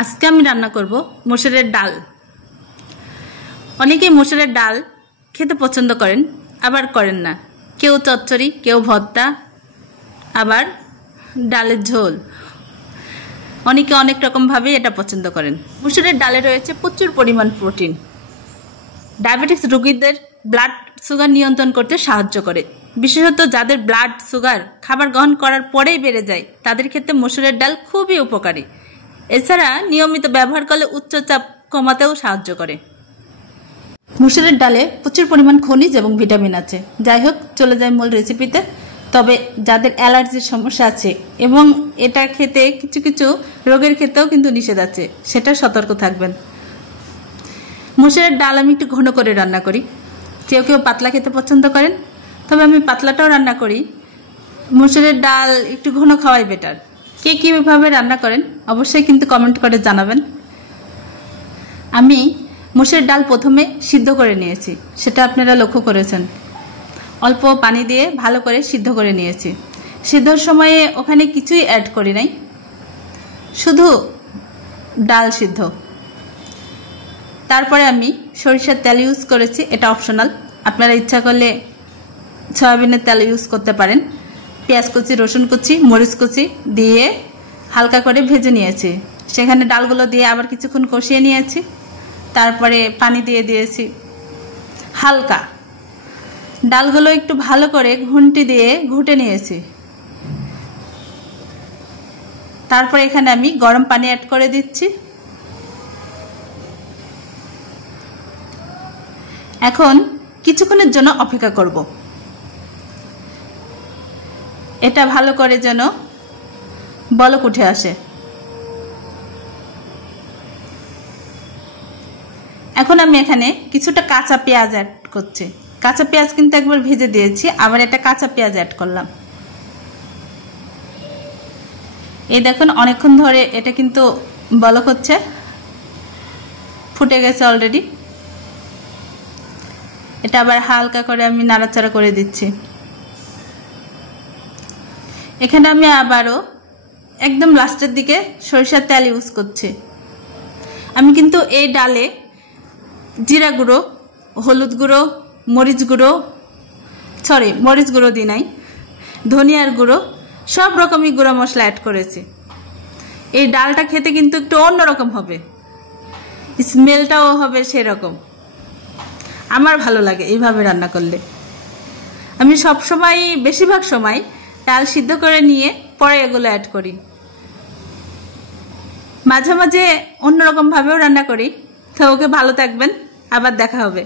আজকে আমি রান্না করব মসুরের ডাল। অনেকেই মসুরের ডাল খেতে পছন্দ করেন, আবার করেন না। কেউ চচ্চড়ি, কেউ ভর্তা, আবার ডালের ঝোল। অনেকে অনেক রকমভাবে এটা পছন্দ করেন। মসুরের ডালে রয়েছে প্রচুর পরিমাণ প্রোটিন। ডায়াবেটিস রোগীদের ব্লাড সুগার নিয়ন্ত্রণ করতে সাহায্য করে। বিশেষত যাদের ব্লাড সুগার খাবার গ্রহণ করার পরেই বেড়ে যায়, তাদের ক্ষেত্রে মসুরের ডাল খুবই উপকারী। এছাড়া নিয়মিত ব্যবহার করলে উচ্চ চাপ কমাতেও সাহায্য করে। মসুরের ডালে প্রচুর পরিমাণ খনিজ এবং ভিটামিন আছে। যাই হোক, চলে যায় মূল রেসিপিতে। তবে যাদের অ্যালার্জির সমস্যা আছে এবং এটা খেতে কিছু কিছু রোগের ক্ষেত্রেও কিন্তু নিষেধ আছে, সেটা সতর্ক থাকবেন। মসুরের ডাল আমি একটু ঘন করে রান্না করি। কেউ কেউ পাতলা খেতে পছন্দ করেন, তবে আমি পাতলাটাও রান্না করি। মসুরের ডাল একটু ঘন খাওয়াই বেটার। কে কীভাবে রান্না করেন অবশ্যই কিন্তু কমেন্ট করে জানাবেন। আমি মসুরের ডাল প্রথমে সিদ্ধ করে নিয়েছি, সেটা আপনারা লক্ষ্য করেছেন। অল্প পানি দিয়ে ভালো করে সিদ্ধ করে নিয়েছি। সিদ্ধর সময়ে ওখানে কিছুই অ্যাড করি নাই, শুধু ডাল সিদ্ধ। তারপরে আমি সরিষার তেল ইউজ করেছি, এটা অপশনাল। আপনারা ইচ্ছা করলে সয়াবিনের তেল ইউজ করতে পারেন। পেঁয়াজ কুচি, রসুন কুচি, মরিচ কুচি দিয়ে হালকা করে ভেজে নিয়েছি। সেখানে ডালগুলো দিয়ে আবার কিছুক্ষণ কষিয়ে নিয়েছি। তারপরে পানি দিয়ে দিয়েছি হালকা। ডালগুলো একটু ভালো করে ঘুঁটি দিয়ে ঘুটে নিয়েছি। তারপরে এখানে আমি গরম পানি অ্যাড করে দিচ্ছি। এখন কিছুক্ষণের জন্য অপেক্ষা করব, এটা ভালো করে যেন বলক উঠে আসে। এখন আমি এখানে কিছুটা কাঁচা পেঁয়াজ অ্যাড করছি। কাঁচা পেঁয়াজ কিন্তু একবার ভেজে দিয়েছি, আবার এটা কাঁচা পেঁয়াজ অ্যাড করলাম। এই দেখুন, অনেকক্ষণ ধরে এটা কিন্তু বলক হচ্ছে, ফুটে গেছে অলরেডি। এটা আবার হালকা করে আমি নাড়াচাড়া করে দিচ্ছি। এখানে আমি আবারও একদম লাস্টের দিকে সরিষার তেল ইউজ করছি। আমি কিন্তু এই ডালে জিরা গুঁড়ো, হলুদ গুঁড়ো, মরিচ গুঁড়ো দিই নাই, ধনিয়ার গুঁড়ো, সব রকমই গুঁড়ো মশলা অ্যাড করেছি। এই ডালটা খেতে কিন্তু একটু অন্যরকম হবে, স্মেলটাও হবে সেরকম। আমার ভালো লাগে এইভাবে রান্না করলে। আমি সবসময়, বেশিরভাগ সময় ডাল সিদ্ধ করে নিয়ে পরে এগুলো অ্যাড করি। মাঝে মাঝে অন্যরকম ভাবেও রান্না করি। তো ওকে, ভালো থাকবেন, আবার দেখা হবে।